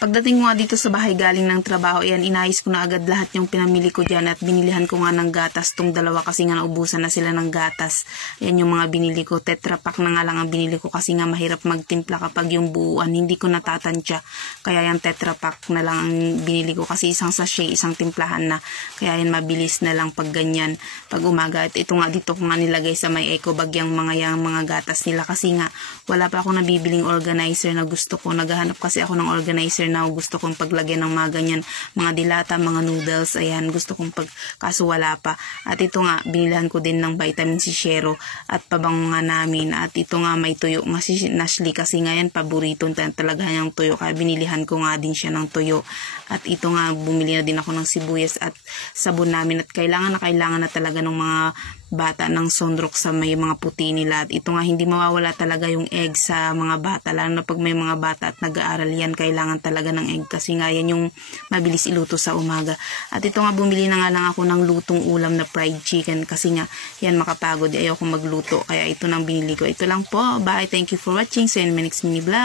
Pagdating ko nga dito sa bahay galing ng trabaho, ayan, inayos ko na agad lahat yung pinamili ko dyan at binilihan ko nga ng gatas tong dalawa kasi nga naubusan na sila ng gatas. Ayan yung mga binili ko. Tetra pack na nga lang ang binili ko kasi nga mahirap magtimpla kapag yung buuan. Hindi ko natatansya. Kaya yung tetra pack na lang ang binili ko kasi isang sachet, isang timplahan na. Kaya yan mabilis na lang pag ganyan, pag umaga. At ito nga dito ko nga nilagay sa may eco bag yung mga gatas nila kasi nga wala pa ako nabibiling organizer na gusto ko. Naghahanap kasi ako ng organizer na gusto kong paglagyan ng mga ganyan, mga dilata, mga noodles, ayan, gusto kong kaso wala pa. At ito nga, binilhan ko din ng vitamin C Shero at pabango nga namin. At ito nga, may tuyo nga si Nashley kasi nga yan, paborito talaga niyang tuyo, kaya binilihan ko nga din siya ng tuyo. At ito nga, bumili na din ako ng sibuyas at sabon namin at kailangan na talaga ng mga bata ng Sunrox sa may mga puti nila. At ito nga, hindi mawawala talaga yung egg sa mga bata, lalo na pag may mga bata at nag-aaral yan, kailangan talaga ng egg kasi nga yan yung mabilis iluto sa umaga. At ito nga, bumili na nga lang ako ng lutong ulam na fried chicken kasi nga yan makapagod, ayaw kong magluto, kaya ito nang binili ko. Ito lang po, bye, thank you for watching, see you in my next mini vlog.